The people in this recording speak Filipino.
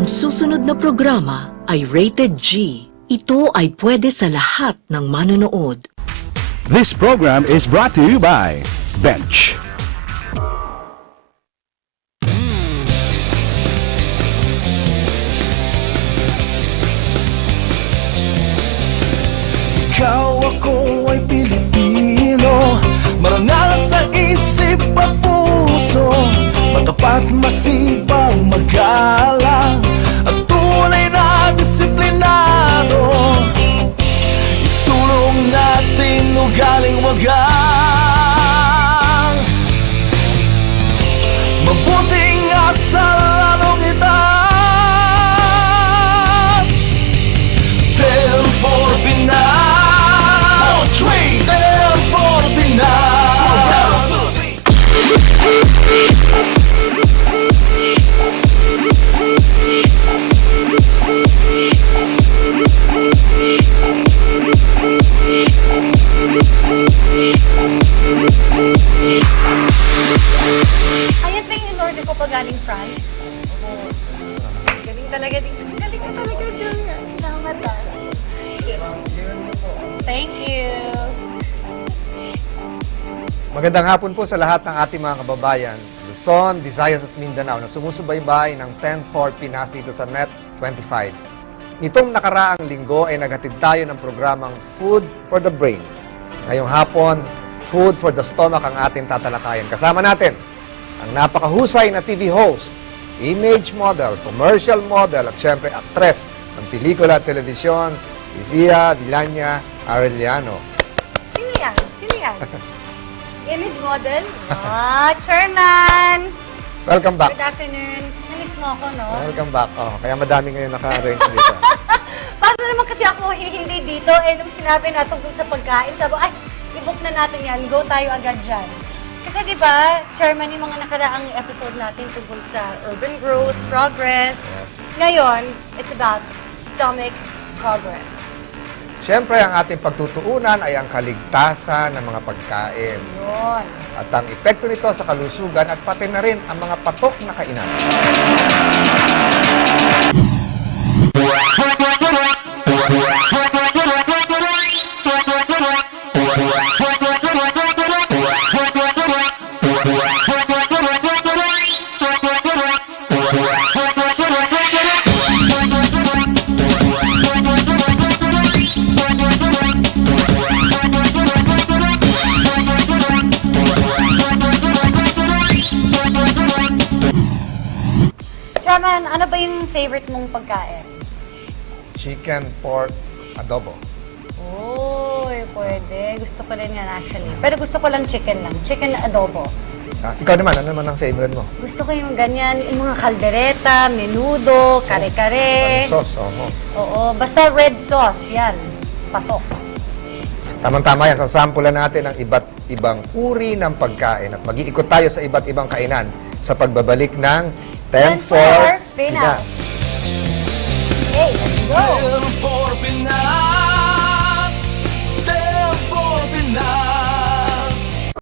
Ang susunod na programa ay rated G. Ito ay pwede sa lahat ng manonood. This program is brought to you by Bench. Ikaw, ako ay Pilipino, marangal sa isip at puso, matapat, masipag, magalang, at tunay na disiplinado. Isulong natin ugaling wagas, mabuting asal lalong itaas. Tell for Pinas, Tell for Pinas. Ayan pa yung in-order ko pa galing France. Oo. Galing talaga din. Galing ka talaga, Julia. Salamat ah. Thank you. Magandang hapon po sa lahat ng ating mga kababayan, Luzon, Visayas at Mindanao na sumusubaybay ng 10-4 Pinas dito sa Net 25. Nitong nakaraang linggo ay naghatid tayo ng programang Food for the Brain. Ngayong hapon, Food for the Stomach ang ating tatalakayan. Kasama natin ang napakahusay na TV host, image model, commercial model at syempre actress ng pelikula at telebisyon, Izia Villania Arellano. Sino yan? Sino yan? Image model? Ah, chairman! Welcome back. Good afternoon. Namiss mo ako, no? Welcome back. Oh, kaya madami ngayon naka-arrange dito. Paano naman kasi ako hindi dito? Eh, nung sinabi na tungkol sa pagkain, sabi ko, ay, i-book na natin yan. Go tayo agad dyan. Kasi di ba, chairman, yung mga nakaraang episode natin tungkol sa urban growth, progress. Ngayon, it's about stomach progress. Siyempre, ang ating pagtutuunan ay ang kaligtasan ng mga pagkain. Yun. At ang epekto nito sa kalusugan at pati na rin ang mga patok na kainan. Chairman, ano ba yung favorite mong pagkain? Chicken, pork, adobo. Uy, pwede. Gusto ko rin yan actually. Pero gusto ko lang chicken lang. Chicken na adobo. Ikaw naman, ano naman ang favorite mo? Gusto ko yung ganyan, yung mga kaldereta, menudo, kare-kare. Sauce, oh. Oo, basta red sauce, yan. Pasok. Tamang-tama yan. Sasampulan natin ang iba't ibang uri ng pagkain at mag-iikot tayo sa iba't ibang kainan sa pagbabalik ng 10-4 Pinas. Okay, let's go. Tell for Pinas.